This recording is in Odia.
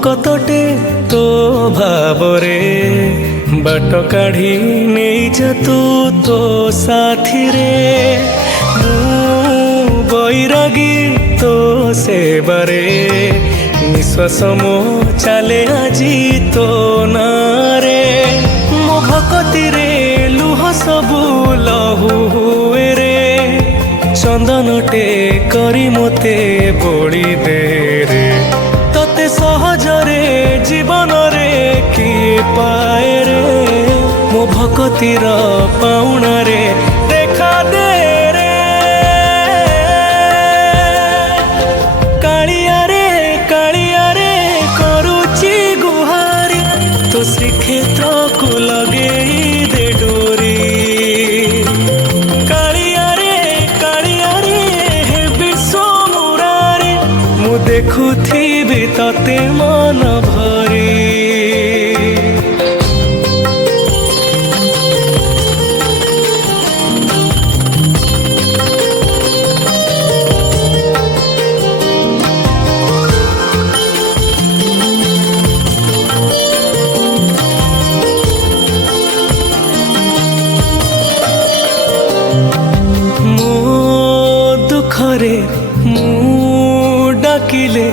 ଭକତଟେ ତୋ ଭାବରେ ବାଟ କାଢ଼ି ନେଇଯା ତୁ ତୋ ସାଥିରେ। ମୁଁ ବୈରାଗୀ ତୋ ସେବାରେ ନିଶ୍ୱାସ ମୋ ଚାଲେ ଆଜି ତୋ ନାଁରେ। ମୋ ଭକତିରେ ଲୁହ ସବୁ ଲହୁ ହୁଏ ରେ ଚନ୍ଦନଟେ କରି ମୋତେ ବୋଳି ଦେ ରେ। ତତେ ସହଜରେ ଜୀବନରେ କିଏ ପାଏ ରେ ମୋ ଭକତିର ପାଉଣାରେ ଦେଖା ଦେ ରେ। କାଳିଆରେ କାଳିଆରେ କରୁଛି ଗୁହାରି ତୋ ଶ୍ରୀକ୍ଷେତ୍ରକୁ ଲଗେଇ ଦେ ଡୋରି। କାଳିଆରେ କାଳିଆରେ ହେ ବିଶ୍ୱ ମୁରାରି ମୁଁ ଦେଖୁଥିବି ତତେ ମନ ଭରି। ମୋ ଦୁଃଖରେ ମୁଁ ଡାକିଲେ